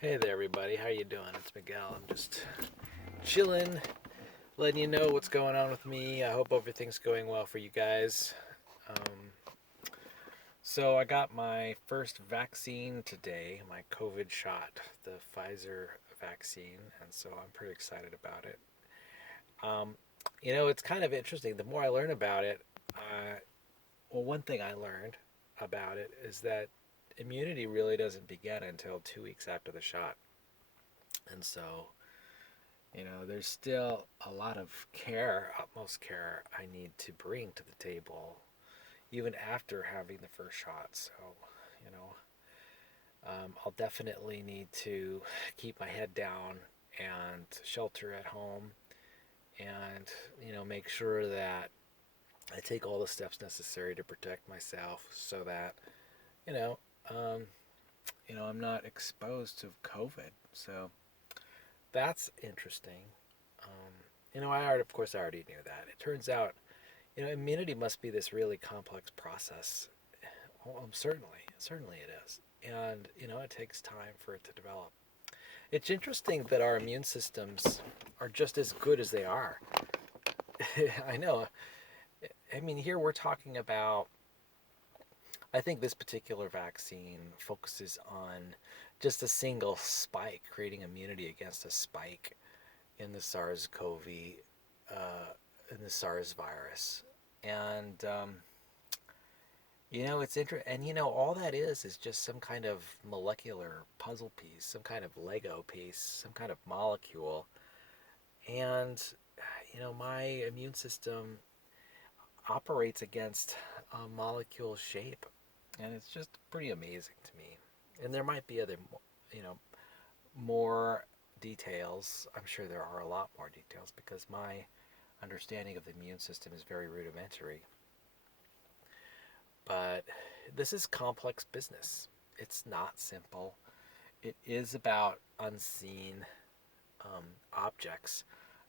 Hey there, everybody. How you doing? It's Miguel. I'm just chilling, letting you know what's going on with me. I hope everything's going well for you guys. Um, so I got my first vaccine today, my COVID shot, the Pfizer vaccine, and so I'm pretty excited about it. Um, it's kind of interesting. The more I learn about it, well, one thing I learned about it is that immunity really doesn't begin until 2 weeks after the shot, and so there's still a lot of care, utmost care, I need to bring to the table, even after having the first shot. So, you know, I'll definitely need to keep my head down and shelter at home and, make sure that I take all the steps necessary to protect myself so that, you know, um, I'm not exposed to COVID. So that's interesting. Of course, I already knew that. It turns out, immunity must be this really complex process. Well, certainly it is. And, it takes time for it to develop. It's interesting that our immune systems are just as good as they are. I know. I mean, here we're talking about, I think this particular vaccine focuses on just a single spike, creating immunity against a spike in the SARS-CoV, uh, in the SARS virus. And it's interesting. And all that is just some kind of molecular puzzle piece, some kind of Lego piece, some kind of molecule. And my immune system operates against a molecule shape, and it's just pretty amazing to me. And there might be other, you know, more details. I'm sure there are a lot more details because my understanding of the immune system is very rudimentary. But this is complex business. It's not simple. It is about unseen objects.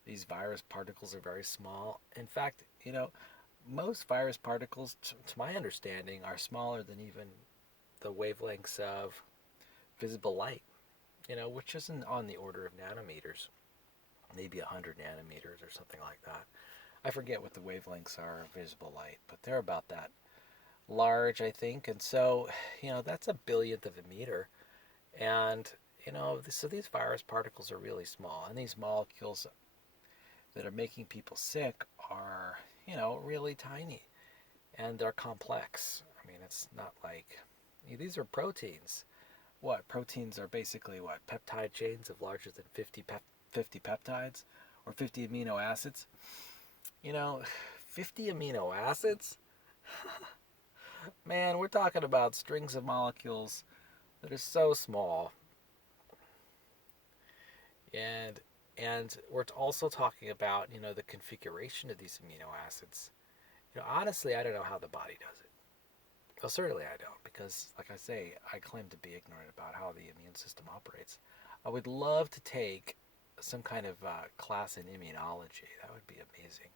These virus particles are very small. In fact, most virus particles, to my understanding, are smaller than even the wavelengths of visible light, which isn't on the order of nanometers, maybe 100 nanometers or something like that. I forget what the wavelengths are of visible light, but they're about that large, I think. And so, that's a billionth of a meter. And, so these virus particles are really small. And these molecules that are making people sick are, really tiny. And they're complex. I mean, it's not like these are proteins. What? Proteins are basically what? Peptide chains of larger than 50 peptides or 50 amino acids. You know, 50 amino acids? Man, we're talking about strings of molecules that are so small, and we're also talking about the configuration of these amino acids. Honestly, I don't know how the body does it. Well, certainly I don't, because like I say, I claim to be ignorant about how the immune system operates. I would love to take some kind of class in immunology. That would be amazing.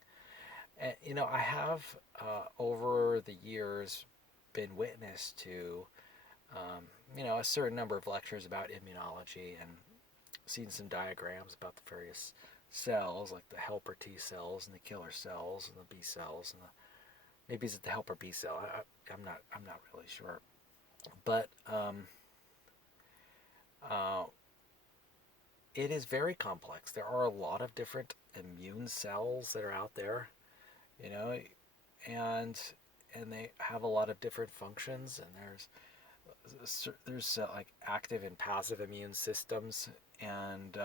And I have over the years been witness to a certain number of lectures about immunology and seen some diagrams about the various cells, like the helper T cells and the killer cells and the B cells and maybe is it the helper B cell? I'm not really sure, but uh, it is very complex. There are a lot of different immune cells that are out there, you know, and they have a lot of different functions. And there's like active and passive immune systems, and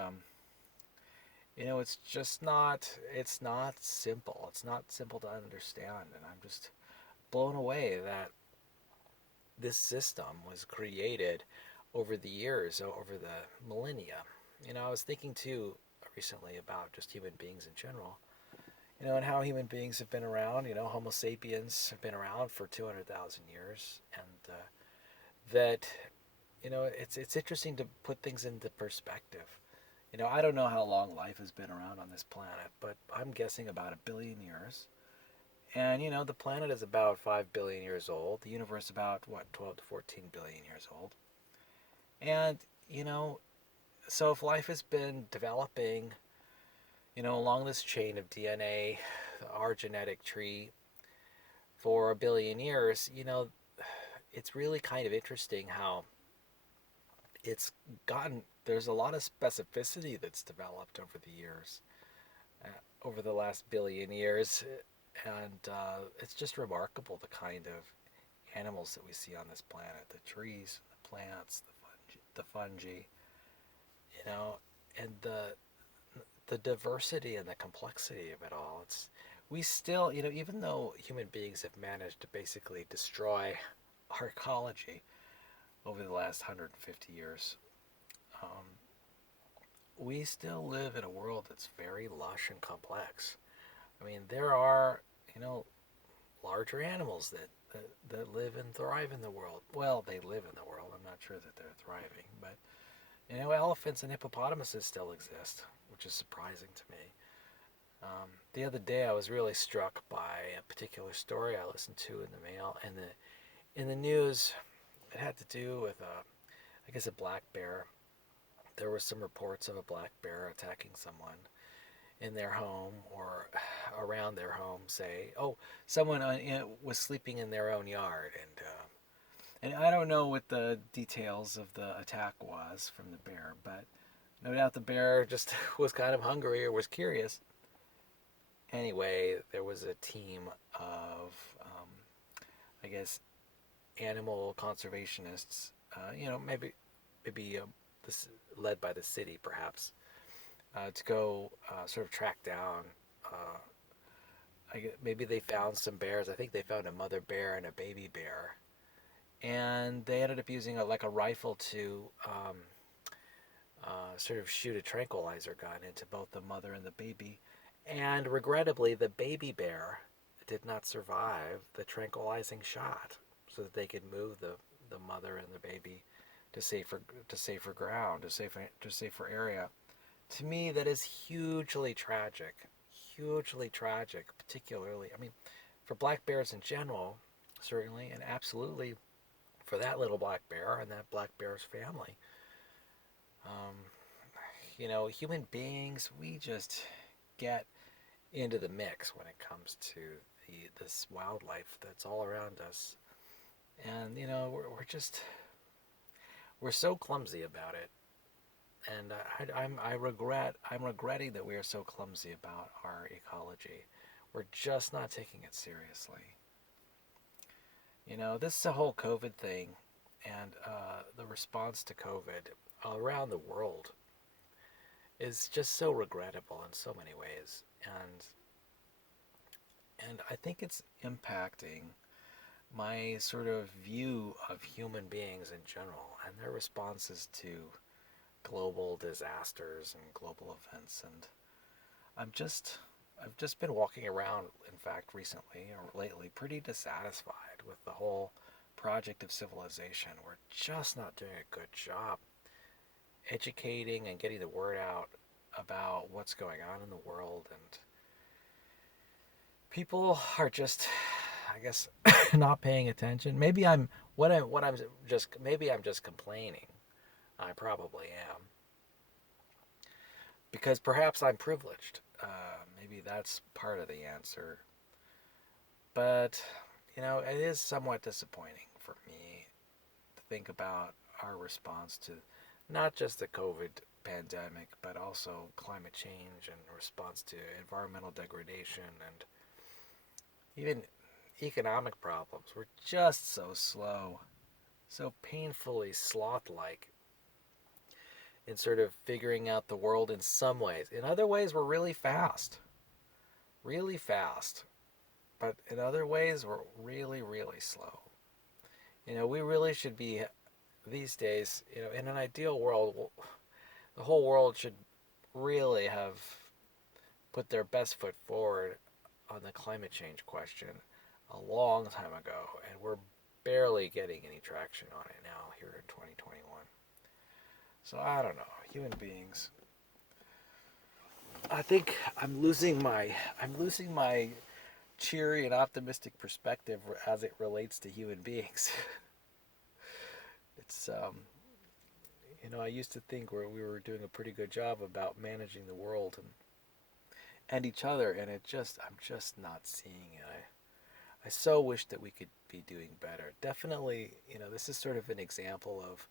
it's not simple. It's not simple to understand, and I'm just blown away that this system was created over the years, over the millennia. I was thinking too recently about just human beings in general, and how human beings have been around. Homo sapiens have been around for 200,000 years, and that it's interesting to put things into perspective. I don't know how long life has been around on this planet, but I'm guessing about 1 billion years. And the planet is about 5 billion years old. The universe about what 12 to 14 billion years old. And you know So if life has been developing, along this chain of DNA, our genetic tree, for a billion years, it's really kind of interesting how it's there's a lot of specificity that's developed over the years, over the last billion years. And it's just remarkable the kind of animals that we see on this planet, the trees, the plants, the fungi, you know, and the diversity and the complexity of it all. We still, even though human beings have managed to basically destroy our ecology over the last 150 years, um, we still live in a world that's very lush and complex. I mean, there are, you know, larger animals that live and thrive in the world. Well, they live in the world. I'm not sure that they're thriving, but elephants and hippopotamuses still exist, which is surprising to me. The other day, I was really struck by a particular story I listened to in the mail, and in the news. It had to do with, I guess, a black bear. There were some reports of a black bear attacking someone in their home or around their home. Say, oh, someone was sleeping in their own yard, and I don't know what the details of the attack was from the bear, but no doubt the bear just was kind of hungry or was curious. Anyway, there was a team of, I guess, animal conservationists. Maybe this led by the city, perhaps, to go sort of track down. Maybe they found some bears. I think they found a mother bear and a baby bear, and they ended up using like a rifle to sort of shoot a tranquilizer gun into both the mother and the baby. And regrettably, the baby bear did not survive the tranquilizing shot, so that they could move the mother and the baby to safer ground, to safer area. To me, that is hugely tragic, particularly. I mean, for black bears in general, certainly, and absolutely for that little black bear and that black bear's family. Human beings, we just get into the mix when it comes to this wildlife that's all around us, and we're so clumsy about it, and I'm regretting that we are so clumsy about our ecology. We're just not taking it seriously. This is a whole COVID thing, and the response to COVID around the world is just so regrettable in so many ways, and I think it's impacting my sort of view of human beings in general and their responses to global disasters and global events. And I've just been walking around, in fact, recently or lately, pretty dissatisfied with the whole project of civilization. We're just not doing a good job educating and getting the word out about what's going on in the world, and people are just, I guess, not paying attention. Maybe I'm just complaining. I probably am, because perhaps I'm privileged. Maybe that's part of the answer. But it is somewhat disappointing for me to think about our response to not just the COVID pandemic, but also climate change and response to environmental degradation and even economic problems. We're just so slow, so painfully sloth-like in sort of figuring out the world in some ways. In other ways, we're really fast. Really fast. But in other ways, we're really, really slow. We really should be, these days, in an ideal world, the whole world should really have put their best foot forward on the climate change question a long time ago, and we're barely getting any traction on it now here in 2021. So I don't know, human beings. I think I'm losing my cheery and optimistic perspective as it relates to human beings. It's I used to think we were doing a pretty good job about managing the world and each other, and I'm just not seeing it. I so wish that we could be doing better. Definitely, this is sort of an example of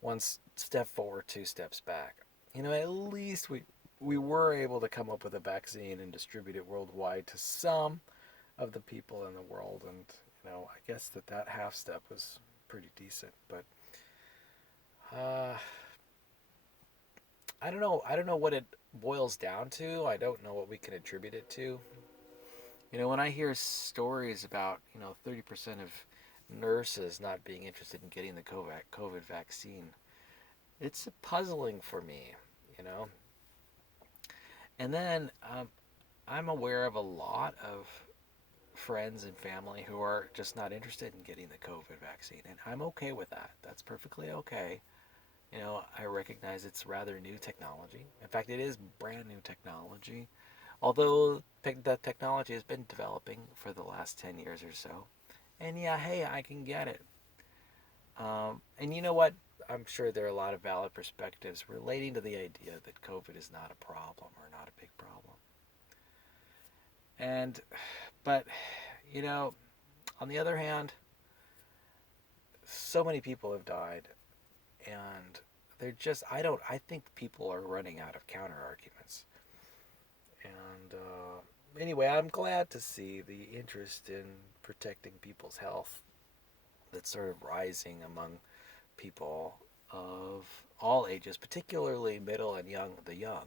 one step forward, two steps back. At least we were able to come up with a vaccine and distribute it worldwide to some of the people in the world, and I guess that half step was pretty decent. But uh, I don't know. I don't know what it boils down to. I don't know what we can attribute it to. When I hear stories about 30% of nurses not being interested in getting the COVID vaccine, it's puzzling for me. You know, and then I'm aware of a lot of friends and family who are just not interested in getting the COVID vaccine, and I'm okay with that. That's perfectly okay. I recognize it's rather new technology. In fact, it is brand new technology, although the technology has been developing for the last 10 years or so. And yeah, hey, I can get it. And you know what? I'm sure there are a lot of valid perspectives relating to the idea that COVID is not a problem or not a big problem. And, but, you know, on the other hand, so many people have died, and I think people are running out of counter arguments. And anyway, I'm glad to see the interest in protecting people's health that's sort of rising among people of all ages, particularly middle and the young.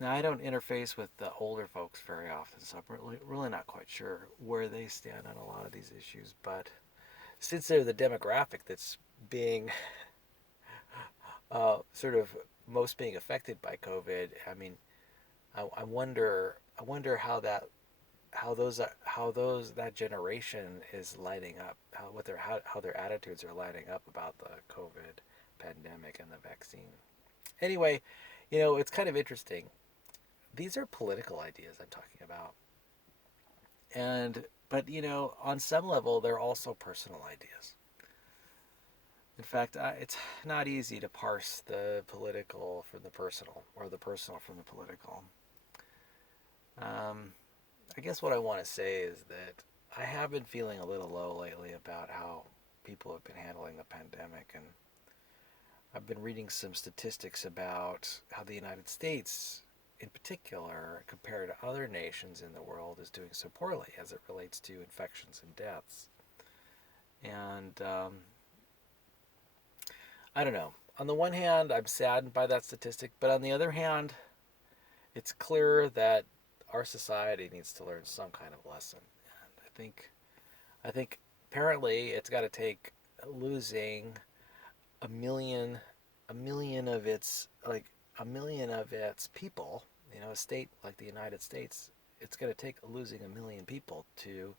Now, I don't interface with the older folks very often, so I'm really not quite sure where they stand on a lot of these issues. But since they're the demographic that's being sort of most being affected by COVID, I mean, I wonder how those that generation is lighting up, how their attitudes are lighting up about the COVID pandemic and the vaccine. Anyway, it's kind of interesting. These are political ideas I'm talking about, and but on some level they're also personal ideas. In fact, it's not easy to parse the political from the personal, or the personal from the political. Um, I guess what I want to say is that I have been feeling a little low lately about how people have been handling the pandemic, and I've been reading some statistics about how the United States, in particular, compared to other nations in the world, is doing so poorly as it relates to infections and deaths. And I don't know. On the one hand, I'm saddened by that statistic, but on the other hand, it's clear that our society needs to learn some kind of lesson. And I think apparently it's got to take losing a million a million of its like a million of its people, a state like the United States, it's going to take losing a million people to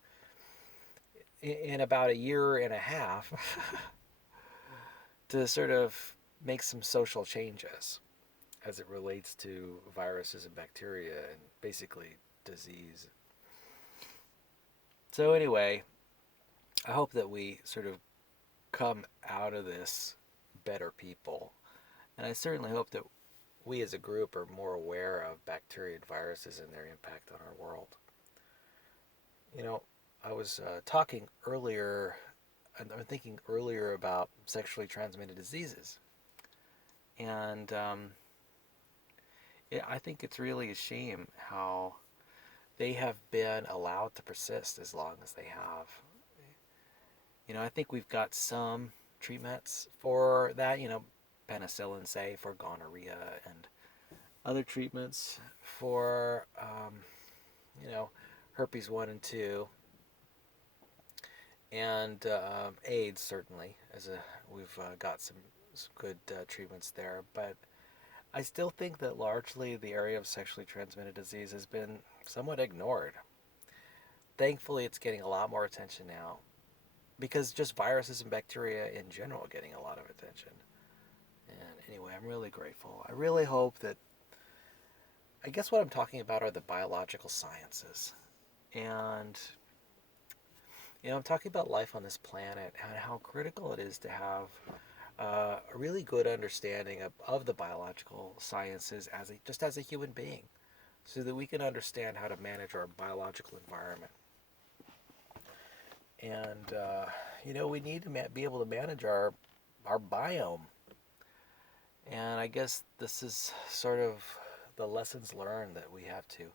in about a year and a half to sort of make some social changes as it relates to viruses and bacteria and basically disease. So anyway, I hope that we sort of come out of this better people. And I certainly hope that we as a group are more aware of bacteria and viruses and their impact on our world. You know, I was talking earlier, I'm thinking earlier about sexually transmitted diseases. And I think it's really a shame how they have been allowed to persist as long as they have. I think we've got some treatments for that, penicillin, say, for gonorrhea, and other treatments for, herpes 1 and 2, and AIDS, certainly, we've got some good treatments there. But I still think that largely the area of sexually transmitted disease has been somewhat ignored. Thankfully, it's getting a lot more attention now, because just viruses and bacteria in general are getting a lot of attention. And anyway, I'm really grateful. I really hope that, I guess what I'm talking about are the biological sciences. And, I'm talking about life on this planet and how critical it is to have a really good understanding of the biological sciences just as a human being, so that we can understand how to manage our biological environment. And we need to be able to manage our biome. And I guess this is sort of the lessons learned that we have to.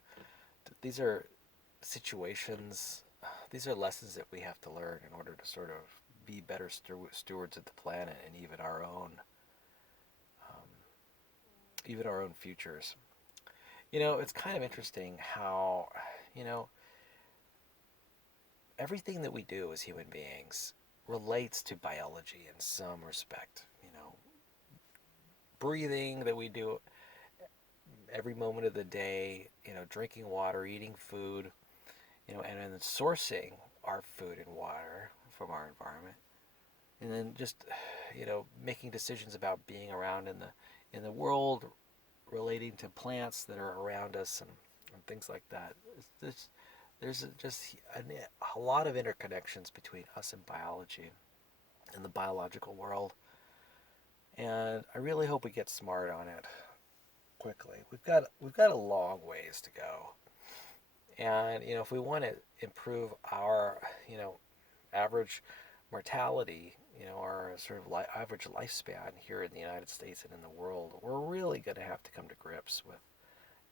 These are situations. These are lessons that we have to learn in order to sort of be better stewards of the planet and um, even our own futures. It's kind of interesting how, you know, everything that we do as human beings relates to biology in some respect. Breathing that we do every moment of the day, drinking water, eating food, and then sourcing our food and water from our environment. And then just, making decisions about being around in the world, relating to plants that are around us and things like that. There's just a lot of interconnections between us and biology and the biological world. And I really hope we get smart on it quickly. We've got a long ways to go. And if we want to improve our average mortality, our sort of average lifespan here in the United States and in the world, we're really going to have to come to grips with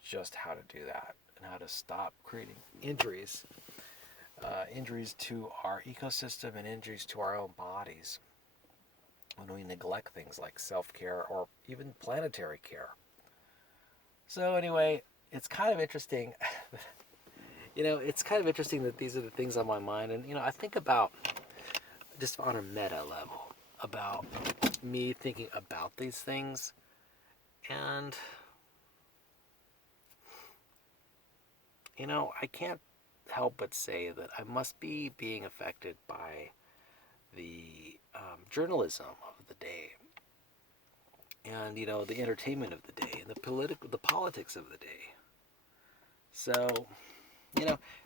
just how to do that and how to stop creating injuries to our ecosystem and injuries to our own bodies when we neglect things like self-care or even planetary care. So anyway, it's kind of interesting. It's kind of interesting that these are the things on my mind, and I think about just on a meta level about me thinking about these things, and I can't help but say that I must be being affected by the journalism of the day, and the entertainment of the day, and the politics of the day. So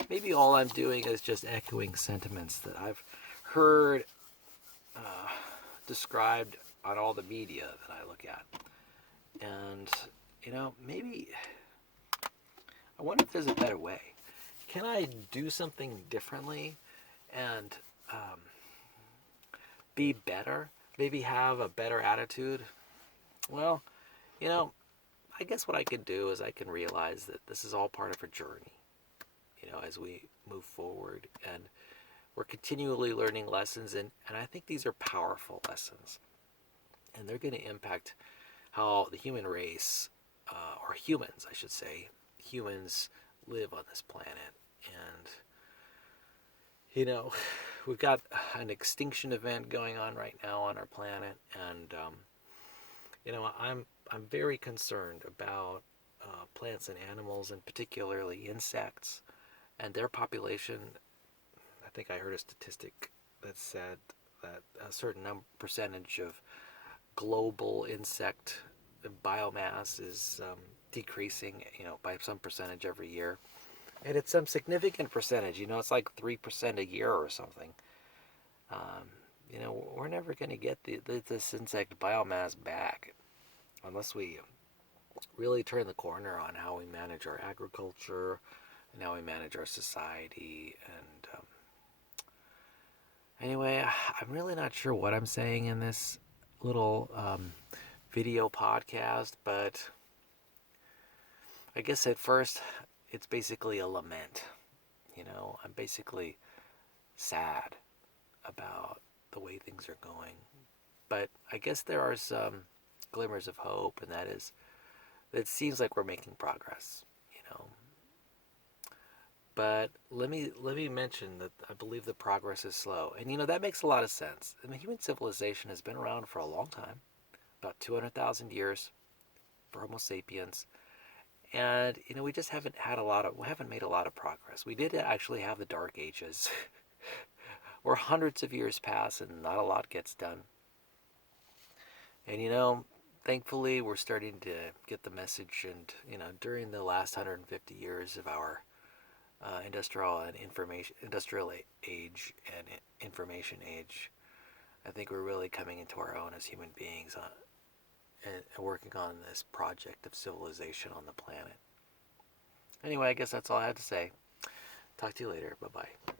maybe all I'm doing is just echoing sentiments that I've heard described on all the media that I look at. And, maybe I wonder if there's a better way. Can I do something differently and be better? Maybe have a better attitude? Well, you know, I guess what I can do is I can realize that this is all part of a journey, as we move forward. And we're continually learning lessons. And I think these are powerful lessons. And they're going to impact how the human race, or humans, I should say, humans live on this planet. And, we've got an extinction event going on right now on our planet. And, I'm very concerned about plants and animals, and particularly insects and their population. I think I heard a statistic that said that a certain percentage of global insect biomass is decreasing, by some percentage every year. And it's some significant percentage, it's like 3% a year or something. We're never going to get this insect biomass back unless we really turn the corner on how we manage our agriculture and how we manage our society. And anyway, I'm really not sure what I'm saying in this little video podcast, but I guess at first it's basically a lament. I'm basically sad about the way things are going. But I guess there are some glimmers of hope, and that is, it seems like we're making progress, But let me mention that I believe the progress is slow, and that makes a lot of sense. I mean, human civilization has been around for a long time, about 200,000 years for Homo sapiens, and we just we haven't made a lot of progress. We did actually have the Dark Ages, where hundreds of years pass and not a lot gets done. And thankfully, we're starting to get the message. And during the last 150 years of our industrial age and information age, I think we're really coming into our own as human beings and working on this project of civilization on the planet. Anyway, I guess that's all I had to say. Talk to you later. Bye-bye.